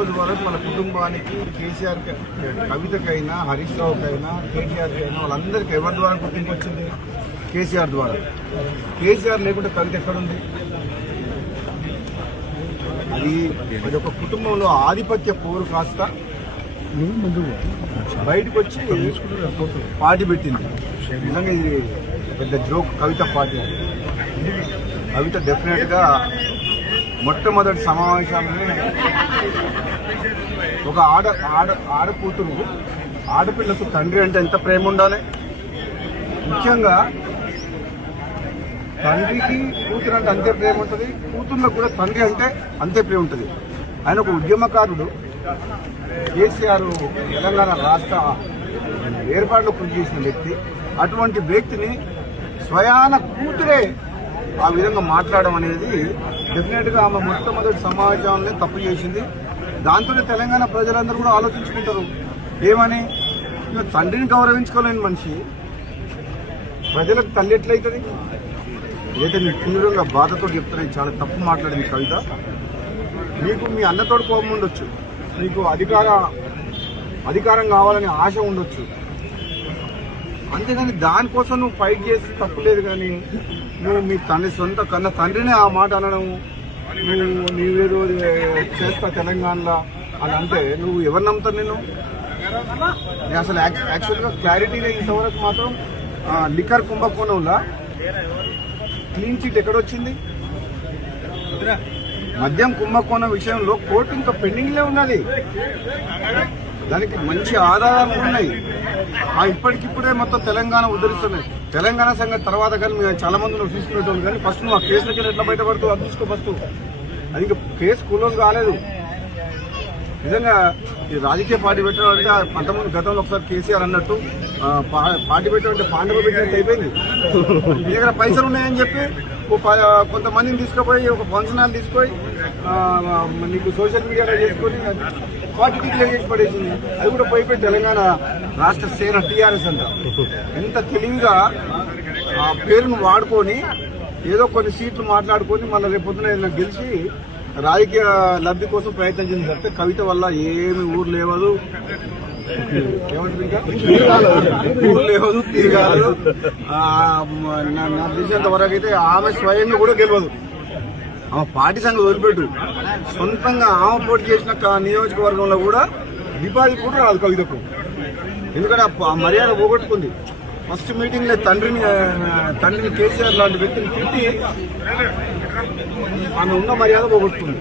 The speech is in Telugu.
రోజు వరకు మన కుటుంబానికి కేసీఆర్ కవితకైనా హరీష్ రావుకైనా కేటీఆర్కైనా వాళ్ళందరికీ ఎవరి ద్వారా గుర్తింపు వచ్చింది? కేసీఆర్ ద్వారా. కేసీఆర్ లేకుంటే కవిత ఎక్కడుంది? అది ఒక కుటుంబంలో ఆధిపత్య పోరు కాస్త బయటకు వచ్చి పార్టీ పెట్టింది. నిజంగా ఇది పెద్ద జోక్. కవిత పార్టీ కవిత డెఫినెట్గా మొట్టమొదటి సమావేశాన్ని ఒక ఆడకూతురు ఆడపిల్లకు తండ్రి అంటే ఎంత ప్రేమ ఉండాలి. ముఖ్యంగా తండ్రికి కూతురు అంటే అంతే ప్రేమ ఉంటుంది, కూతుర్లకు కూడా తండ్రి అంటే అంతే ప్రేమ ఉంటుంది. ఆయన ఒక ఉద్యమకారుడు. కేసీఆర్ తెలంగాణ రాష్ట్ర ఏర్పాటులో కృషి చేసిన వ్యక్తి. అటువంటి వ్యక్తిని స్వయాన కూతురే ఆ విధంగా మాట్లాడడం అనేది డెఫినెట్గా ఆమె మొట్టమొదటి సమాజంలో తప్పు చేసింది. దాంతోనే తెలంగాణ ప్రజలందరూ కూడా ఆలోచించుకుంటారు ఏమని. తండ్రిని గౌరవించుకోలేని మనిషి ప్రజలకు తల్లి ఎట్లయితుంది? ఏదైతే నేను తీవ్రంగా బాధతో చెప్తాను. చాలా తప్పు మాట్లాడింది కవిత. నీకు మీ అన్నతోడు కోపం ఉండొచ్చు, నీకు అధికారం కావాలనే ఆశ ఉండొచ్చు, అంతేగాని దానికోసం నువ్వు ఫైట్ చేసి తప్పు లేదు. కానీ నువ్వు మీ సొంత కన్న తండ్రినే ఆ మాట అనడం, నీవేదో చేస్తా తెలంగాణలో అని అంటే నువ్వు ఎవరు నమ్ముతావు? నేను అసలు యాక్చువల్గా క్లారిటీ లేదు ఇంతవరకు. మాత్రం లిక్కర్ కుంభకోణంలో క్లీన్ చిట్ ఎక్కడొచ్చింది? మద్యం కుంభకోణం విషయంలో కోర్టు ఇంకా పెండింగ్లే ఉన్నది. దానికి మంచి ఆధారాలు ఉన్నాయి. ఇప్పటికిప్పుడే మొత్తం తెలంగాణ ఉద్ధరిస్తున్నాయి. తెలంగాణ సంగతి తర్వాత కానీ మేము చాలా మంది నువ్వు తీసుకునేటోళ్ళు. కానీ ఫస్ట్ నువ్వు ఆ కేసులకి ఎట్లా బయటపడుతూ అది తీసుకో ఫస్ట్. అది ఇంకా కేసు కూలం కాలేదు. నిజంగా ఈ రాజకీయ పార్టీ పెట్టడం అంటే అంతకుముందు గతంలో ఒకసారి కేసీఆర్ అన్నట్టు పార్టీ పెట్టడం అంటే పాండవ పెట్టినట్టు అయిపోయింది. నీ దగ్గర పైసలు ఉన్నాయని చెప్పి కొంతమందిని తీసుకుపోయి ఒక ఫంక్షన్ హాల్ తీసుకొని నీకు సోషల్ మీడియాలో చేసుకొని పార్టీ డిక్లేర్ చేసి పడేసింది. అది కూడా పోయిపోయి తెలంగాణ రాష్ట్ర సేన టీఆర్ఎస్ అంట. ఎంత తెలివిగా ఆ పేరును వాడుకొని ఏదో కొన్ని సీట్లు మాట్లాడుకొని మళ్ళీ రేపు పొద్దున ఏదైనా గెలిచి రాజకీయ లబ్ధి కోసం ప్రయత్నం చేసింది తప్పితే కవిత వల్ల ఏమి ఊరు లేవదు, లేవదు, తిరగాదు. నా తెలిసినంత వరకు అయితే ఆమె స్వయంగా కూడా గెలవదు. ఆమె పార్టీ సంగతి వదిలిపెట్టు, సొంతంగా ఆమె పోటీ చేసిన నియోజకవర్గంలో కూడా డిపాజిట్ కూడా రాదు కవితకు. ఎందుకంటే ఆ మర్యాద పోగొట్టుకుంది. ఫస్ట్ మీటింగ్లో తండ్రిని కేసీఆర్ లాంటి వ్యక్తిని తిట్టి ఆమె ఉన్న మర్యాద పోగొట్టుకుంది.